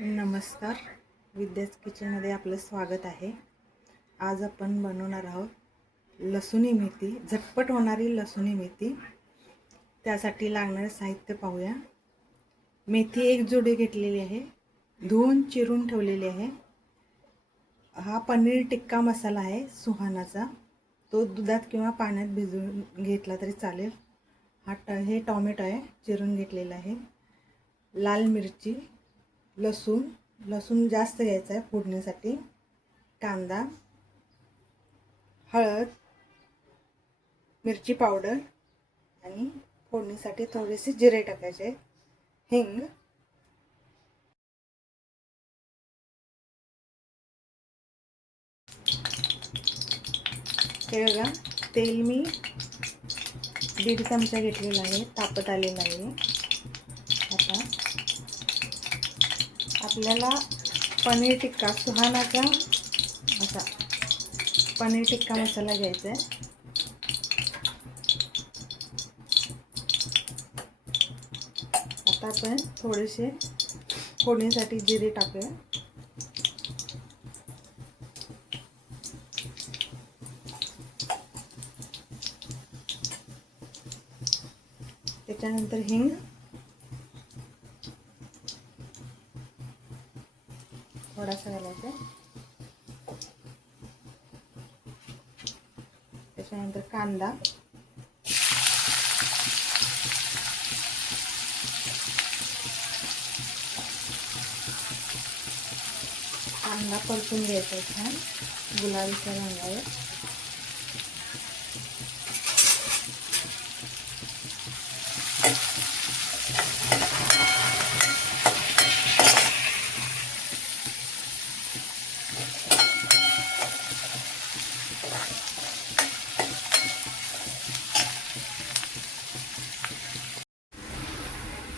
नमस्कार, विद्याच किचनमध्ये आपलं स्वागत आहे. आज आपण बनवणार आहोत लसुणी मेथी, झटपट होणारी लसुणी मेथी. त्यासाठी लागणारे साहित्य पाहूया. मेथी एक जुडी घेतलेली आहे, धुवून चिरून ठेवलेली आहे. हा पनीर टिक्का मसाला आहे सुहानाचा, तो दुधात किंवा पाण्यात भिजवून घेतला तरी चालेल. हे टोमॅटो आहे, चिरून घेतलेला आहे. लाल मिरची, लसूण जास्त घ्यायचा आहे फोडणीसाठी. कांदा, हळद, मिरची पावडर आणि फोडणीसाठी थोडेसे जिरे टाकायचे, हिंग. हे बघा, तेल मी 1.5 चमचा घेतलेला आहे, तापत आलेला आहे. आता आपल्याला पनीर टिक्का सुहानाचा असा पनीर टिक्का मसाला घ्यायचा आहे. आता आपण थोडेसे फोडणीसाठी जिरे टाकूया. त्याच्यानंतर हिंग, थोडासा घालायचा. त्याच्यानंतर कांदा, परतून घ्यायचा छान गुलाबीच्या रंगावर.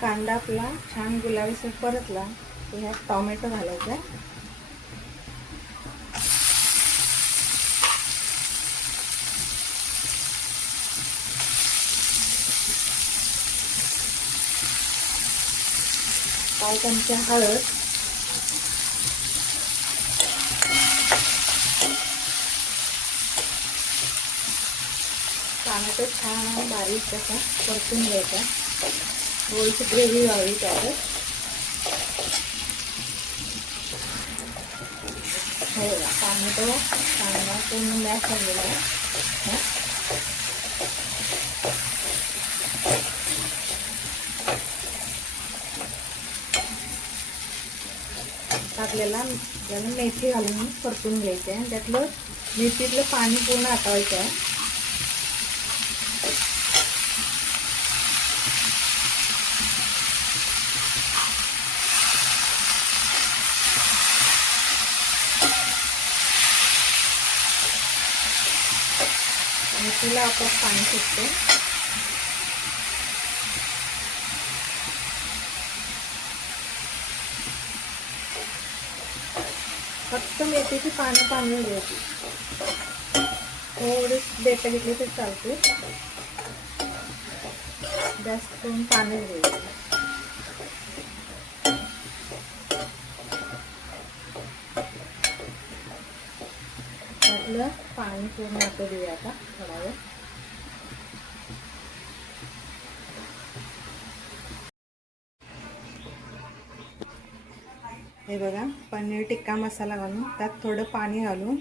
कांदा आपला छान गुलाबीसर परतला की ह्यात टोमॅटो घालायचा. पाव चमचा हळद, टोमॅटो छान बारीक कसा परतून घ्यायचा, थोडीशी ग्रेव्ही व्हावी त्यात. टोमॅटो कांदा पूर्ण मॅश झालेला आहे. आपल्याला मेथी घालून परतून घ्यायचे आहे. त्यातलं मेथीतलं पाणी पूर्ण आटवायचं आहे. मेथीला आपण पाणी सुटते. फक्त मेथीची पानं घ्यायची, थोडी देठ घेतली तर चालते, जास्त करून पाणी घ्यायची. त्यातलं पाणी पूर्ण आता देऊया आता थोडा वेळ. हे बघा, पनीर टिक्का मसाला घालून त्यात थोडं पाणी घालून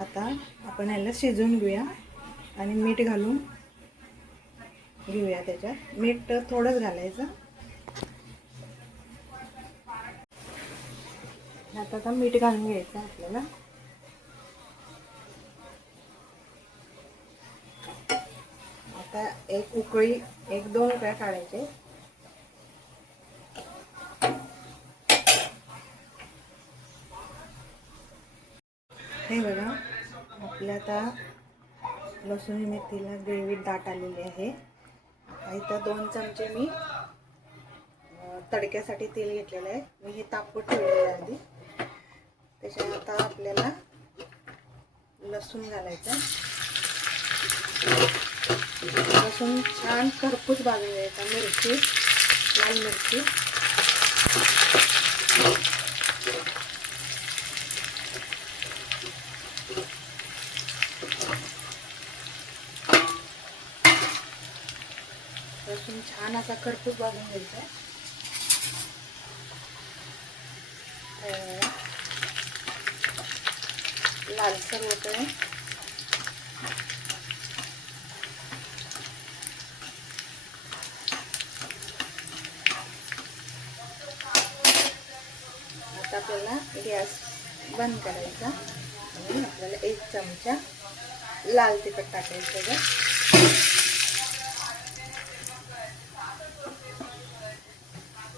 आता आपण याला शिजवून घेऊया आणि मीठ घालून घेऊया. त्याच्यात मीठ थोडंच घालायचं. आता मीठ घालून घ्यायचं आपल्याला. आता एक उकळी, 1-2 उकळ्या काढायचे. हे बघा, आपल्या आता लसूण मेथीला ग्रेव्ही दाट आलेली आहे. इथं 2 चमचे मी तडक्यासाठी तेल घेतलेलं आहे. मी हे तापवत ठेवलेलं आहे आधी. त्याच्यात आता आपल्याला लसूण घालायचं. लसूण छान खरपूस भाजून घ्यायचा. मिरची, लाल मिरची, लसूण छान असा खरपूस भाजून घ्यायचा. लालसर होतोय. आता आपल्याला गॅस बंद करायचा आणि आपल्याला 1 चमचा लाल तिखट टाकायचं.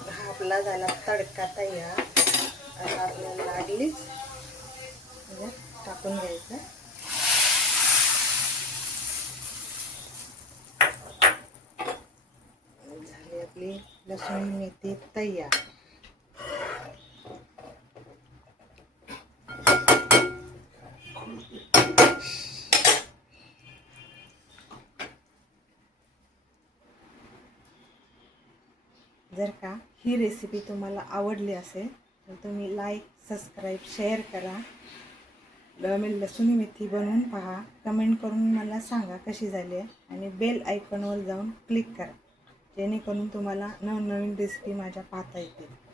हा आपला झाला तडका तयार. आता आपल्याला लागलीच टाकून घ्यायचं. झाली आपली लसूण मेथी तयार. जर का ही रेसिपी तुम्हाला आवडली असेल तर तुम्ही लाईक, सबस्क्राईब, शेअर करा. मी लसूण मेथी बनवून पहा. कमेंट करून मला सांगा कशी झाली आहे आणि बेल आयकॉनवर जाऊन क्लिक करा जेणेकरून तुम्हाला नवनवीन रेसिपी माझ्या पाहता येतील.